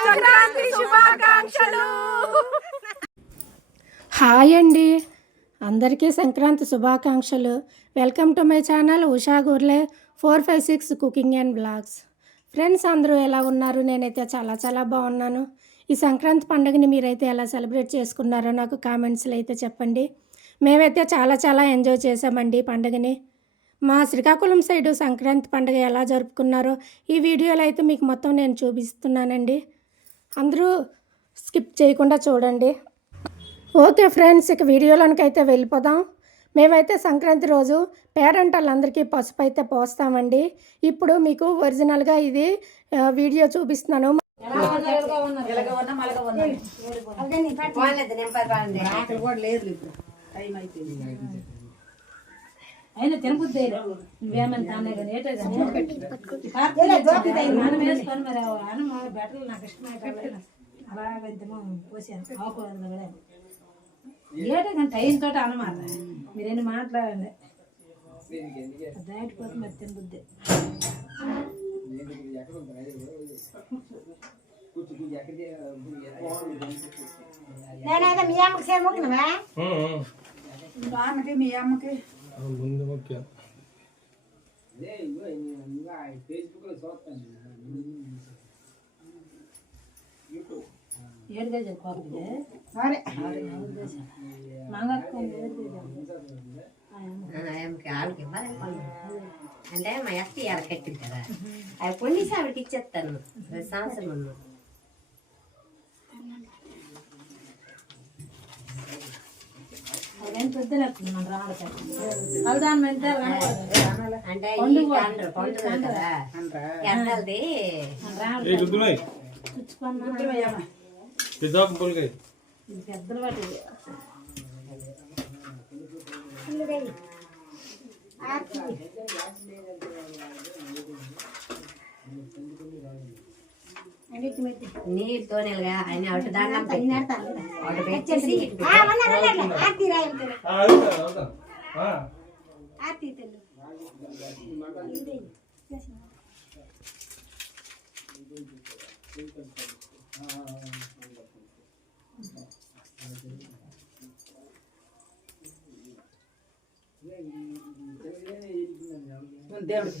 సంక్రాంతి శుభాకాంక్షలు. హాయ్ అండి. అందరికీ సంక్రాంతి శుభాకాంక్షలు. Welcome to my channel Usha Gurle four five six cooking and blogs. Friends అందరూ ఎలా ఉన్నారు? నేనైతే చాలా చాలా బాగున్నాను. ఈ సంక్రాంతి పండుగని మీరైతే ఎలా సెలబ్రేట్ చేసుకున్నారో నాకు కామెంట్స్లో అయితే చెప్పండి. మేమైతే చాలా చాలా ఎంజాయ్ చేసామండి ఈ పండుగని. మా శ్రీకాకుళం సైడు సంక్రాంతి పండుగ ఎలా జరుపుకున్నారో ఈ వీడియోలో అయితే మీకు మొత్తం నేను చూపిస్తున్నానండి. అందరూ స్కిప్ చేయకుండా చూడండి. ఓకే ఫ్రెండ్స్ ఇక వీడియోలోనికి అయితే వెళ్ళిపోదాం. మేమైతే సంక్రాంతి రోజు పేరెంట్ వాళ్ళందరికీ పసుపు అయితే పోస్తామండి. ఇప్పుడు మీకు ఒరిజినల్గా ఇది వీడియో చూపిస్తున్నాను. అయినా తినబుద్ది నువ్వేమని తానే కానీ ఏటే కానీ. మనం వేసుకొని మరి అని మా బెటర్లు నాకు ఇష్టమే కాబట్టి అలాగంతేమో పోసాను ఆకుకూరలు కూడా ఏటే కానీ టైం తోటి అన్నమాట మీరేన్ని మాట్లాడండి దాటిపోతే మరి తినబుద్ది నేనైతే మీ అమ్మకి సేమ్ మీ అమ్మకి. ముందు ముఖ్యం ఏడు కేజీలు కోపది అరే మంగక్క ఏడు కేజీలు అంటే మా అక్క ఇవాళ కట్టింది కదా అవి పొండిసి ఆవిడకి ఇచ్చేస్తాను ప్రతి సంవత్సరం ఉన్నాను అదేం పెద్దలేస్తుంది మన రాడతాయి అల్దాన్ మెంతే అంటే ఈ కాండ్ర పండుగ కదా ఎండలది ఏ గుద్దులై తెచ్చుకున్నా పిద్దాకు పొలికాయ ఇది పెద్దలు పట్టి నీళ్ళతో నిలగా ఆయన అటు దండం పెట్టేసి దేవుడికి.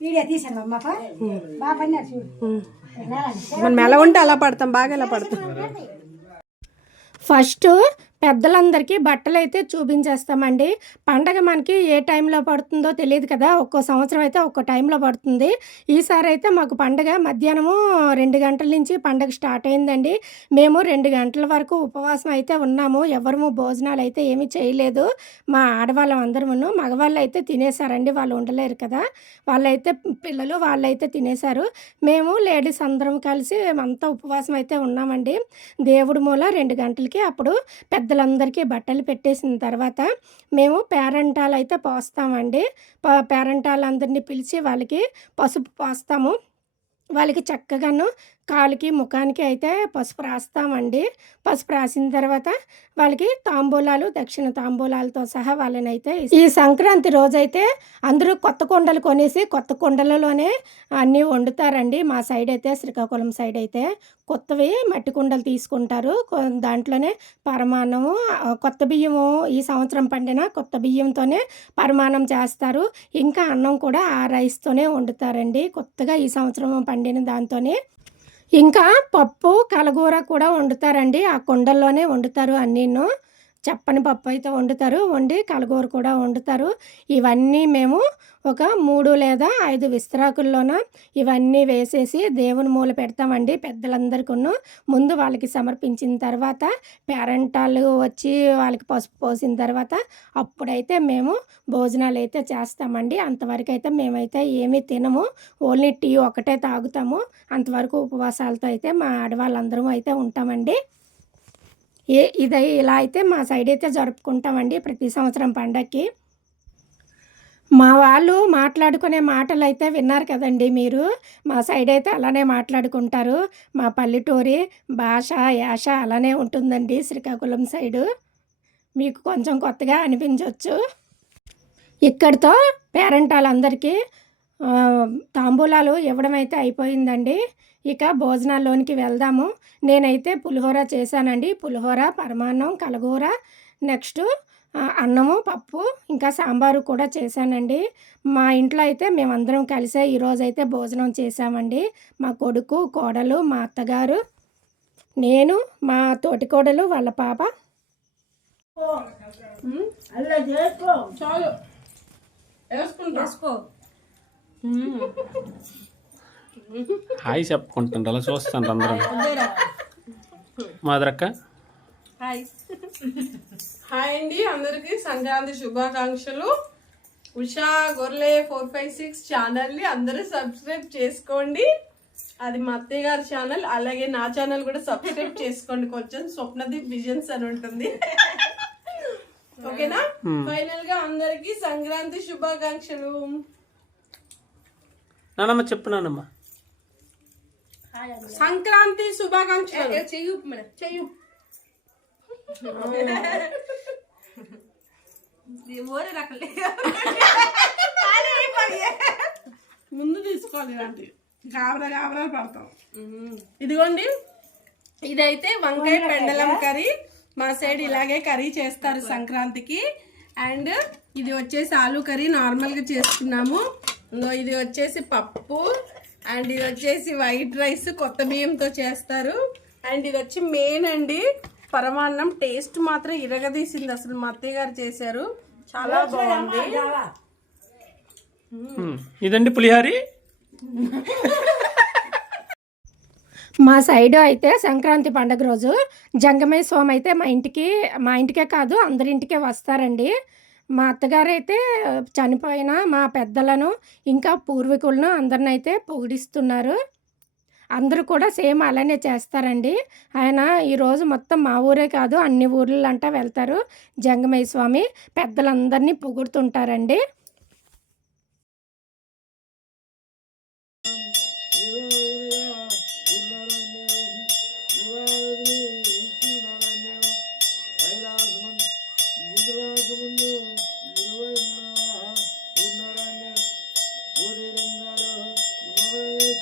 వీడియో తీసాను అమ్మ బాగా పడినారు చూడు. మనం ఎలా ఉంటే అలా పడతాం బాగా ఎలా పడతాం. ఫస్ట్ పెద్దలందరికీ బట్టలు అయితే చూపించేస్తామండి. పండగ మనకి ఏ టైంలో పడుతుందో తెలియదు కదా. ఒక్కో సంవత్సరం అయితే ఒక్కో టైంలో పడుతుంది. ఈసారి అయితే మాకు పండగ మధ్యాహ్నము రెండు గంటల నుంచి పండగ స్టార్ట్ అయిందండి. మేము రెండు గంటల వరకు ఉపవాసం అయితే ఉన్నాము. ఎవరము భోజనాలు అయితే ఏమీ చేయలేదు. మా ఆడవాళ్ళం అందరమును మగవాళ్ళు అయితే తినేశారండి. వాళ్ళు ఉండలేరు కదా. వాళ్ళైతే పిల్లలు వాళ్ళైతే తినేశారు. మేము లేడీస్ అందరం కలిసి అంతా ఉపవాసం అయితే ఉన్నామండి. దేవుడి మూల రెండు గంటలకి అప్పుడు పెద్ద పెద్దలందరికీ బట్టలు పెట్టేసిన తర్వాత మేము పేరెంటాలు అయితే పోస్తామండి. ప- పేరెంటాలందరినీ పిలిచి వాళ్ళకి పసుపు పోస్తాము. వాళ్ళకి చక్కగాను కాలుకి ముఖానికి అయితే పసుపు రాస్తామండి. పసుపు రాసిన తర్వాత వాళ్ళకి తాంబూలాలు దక్షిణ తాంబూలాలతో సహా వాళ్ళని అయితే ఈ సంక్రాంతి రోజైతే అందరూ కొత్త కుండలు కొనేసి కొత్త కుండలలోనే అన్నీ వండుతారండి. మా సైడ్ అయితే శ్రీకాకుళం సైడ్ అయితే కొత్తవి మట్టి కుండలు తీసుకుంటారు. కొ- దాంట్లోనే పరమాన్నము కొత్త బియ్యము ఈ సంవత్సరం పండిన కొత్త బియ్యంతోనే పరమాన్నం చేస్తారు. ఇంకా అన్నం కూడా ఆ రైస్తోనే వండుతారండి. కొత్తగా ఈ సంవత్సరం పండిన దాంతోనే ఇంకా పప్పు కలగూర కూడా వండుతారండి. ఆ కుండల్లోనే వండుతారు అన్నీను. చప్పని పప్పు అయితే వండుతారు వండి కలగూర కూడా వండుతారు. ఇవన్నీ మేము ఒక మూడు లేదా ఐదు విస్తరాకుల్లోన ఇవన్నీ వేసేసి దేవుని మూల పెడతామండి పెద్దలందరికీ ముందు వాళ్ళకి సమర్పించిన తర్వాత పేరెంటాలు వచ్చి వాళ్ళకి పసుపు పోసిన తర్వాత అప్పుడైతే మేము భోజనాలు అయితే చేస్తామండి. అంతవరకు అయితే మేమైతే ఏమీ తినము. ఓన్లీ టీ ఒకటే తాగుతాము. అంతవరకు ఉపవాసాలతో అయితే మా ఆడవాళ్ళందరం అయితే ఉంటామండి. ఏ ఇదై ఇలా అయితే మా సైడ్ అయితే జరుపుకుంటామండి ప్రతి సంవత్సరం పండగకి మా వాళ్ళు మాట్లాడుకునే మాటలు అయితే విన్నారు కదండి మీరు. మా సైడ్ అయితే అలానే మాట్లాడుకుంటారు. మా పల్లెటూరి భాష యాష అలానే ఉంటుందండి శ్రీకాకుళం సైడు మీకు కొంచెం కొత్తగా అనిపించవచ్చు ఇక్కడితో పేరెంట్ వాళ్ళందరికీ తాంబూలాలు ఇవ్వడం అయితే అయిపోయిందండి. ఇక భోజనాల్లోనికి వెళ్దాము. నేనైతే పులిహోర చేశానండి. పులిహోర పరమాన్నం కలగూర నెక్స్ట్ అన్నము పప్పు ఇంకా సాంబారు కూడా చేశానండి. మా ఇంట్లో అయితే మేమందరం కలిసే ఈరోజు అయితే భోజనం చేశామండి. మా కొడుకు కోడలు మా అత్తగారు నేను మా తోటి కోడలు వాళ్ళ పాప. హాయ్ చెప్పుకుంటుండ్రు అలా చూస్తాను అందరం. మాదరక్క హాయ్. హాయ్ అండి అందరికి. సంక్రాంతి శుభాకాంక్షలు. ఉషా గొర్రె ఫోర్ ఫైవ్ సిక్స్ ఛానల్ని అందరూ సబ్స్క్రైబ్ చేసుకోండి. అది మా అత్తయ్య గారి ఛానల్ అలాగే నా ఛానల్ కూడా సబ్స్క్రైబ్ చేసుకోండి. కొంచెం స్వప్నదీప్ విజన్స్ అని ఉంటుంది. ఓకేనా? ఫైనల్గా అందరికి సంక్రాంతి శుభాకాంక్షలు. నానమ్మ చెప్పు నానమ్మ. సంక్రాంతి శుభాకాంక్షలు. చెయ్యు చెయ్యు ముందు తీసుకోవాలి ఇలాంటివి గాబరా గాబరా పడతాం. ఇదిగోండి. ఇదైతే వంకాయ పెండలం కర్రీ. మా సైడ్ ఇలాగే కర్రీ చేస్తారు సంక్రాంతికి. అండ్ ఇది వచ్చేసి ఆలు కర్రీ నార్మల్గా చేసుకున్నాము. ఇది వచ్చేసి పప్పు అండ్ ఇది వచ్చేసి వైట్ రైస్ కొత్త బియ్యంతో చేస్తారు. అండ్ ఇది వచ్చి మెయిన్ అండి. పరమాన్నం టేస్ట్ మాత్రం ఇరగదీసింది అసలు మా అత్తయ్య గారు చేశారు. చాలా బాగుంది. ఇదండి పులిహారి? మా సైడ్ అయితే సంక్రాంతి పండగ రోజు జంగమయ్య స్వామి అయితే మా ఇంటికి మా ఇంటికే కాదు అందరి ఇంటికే వస్తారండి. మా అత్తగారు అయితే చనిపోయిన మా పెద్దలను ఇంకా పూర్వీకులను అందరిని అయితే పొగిడిస్తున్నారు. అందరూ కూడా సేమ్ అలానే చేస్తారండి. ఆయన ఈరోజు మొత్తం మా ఊరే కాదు అన్ని ఊర్లంటా వెళ్తారు. జంగమయ్య స్వామి పెద్దలందరినీ పొగుడుతుంటారండి.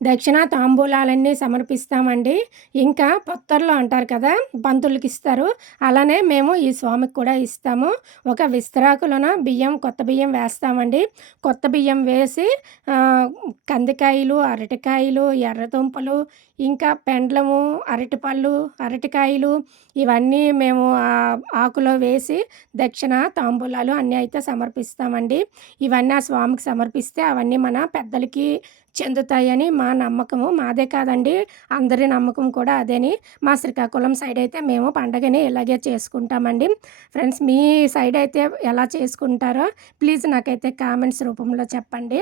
దక్షిణ తాంబూలాలన్నీ సమర్పిస్తామండి. ఇంకా పొత్తర్లు అంటారు కదా పంతులకి ఇస్తారు అలానే మేము ఈ స్వామికి కూడా ఇస్తాము. ఒక విస్తరాకులోన బియ్యం కొత్త బియ్యం వేస్తామండి. కొత్త బియ్యం వేసి కందికాయలు అరటికాయలు ఎర్రదుంపలు ఇంకా పెండ్లము అరటిపళ్ళు అరటికాయలు ఇవన్నీ మేము ఆ ఆకులో వేసి దక్షిణ తాంబూలాలు అన్నీ అయితే సమర్పిస్తామండి. ఇవన్నీ ఆ స్వామికి సమర్పిస్తే అవన్నీ మన పెద్దలకి చెందుతాయని మా నమ్మకము. మాదే కాదండి అందరి నమ్మకం కూడా అదేని. మా శ్రీకాకుళం సైడ్ అయితే మేము పండగని ఇలాగే చేసుకుంటామండి. ఫ్రెండ్స్ మీ సైడ్ అయితే ఎలా చేసుకుంటారో ప్లీజ్ నాకైతే కామెంట్స్ రూపంలో చెప్పండి.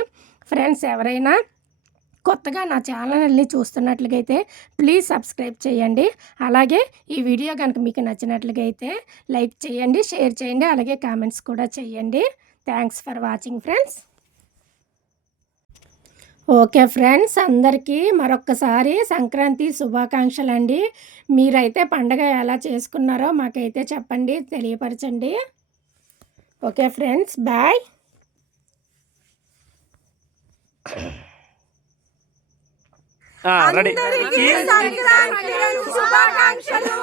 ఫ్రెండ్స్ ఎవరైనా కొత్తగా నా ఛానల్ని చూస్తున్నట్లుగైతే ప్లీజ్ సబ్స్క్రైబ్ చేయండి. అలాగే ఈ వీడియో కనుక మీకు నచ్చినట్లుగైతే లైక్ చేయండి షేర్ చేయండి అలాగే కామెంట్స్ కూడా చేయండి. Thanks for watching friends. Okay friends అందరికీ మరొక్కసారి సంక్రాంతి శుభాకాంక్షలు అండి మీరైతే పండగ ఎలా చేసుకున్నారో మాకైతే చెప్పండి తెలియపరచండి. Okay friends bye. Ready Sankranti శుభాకాంక్షలు.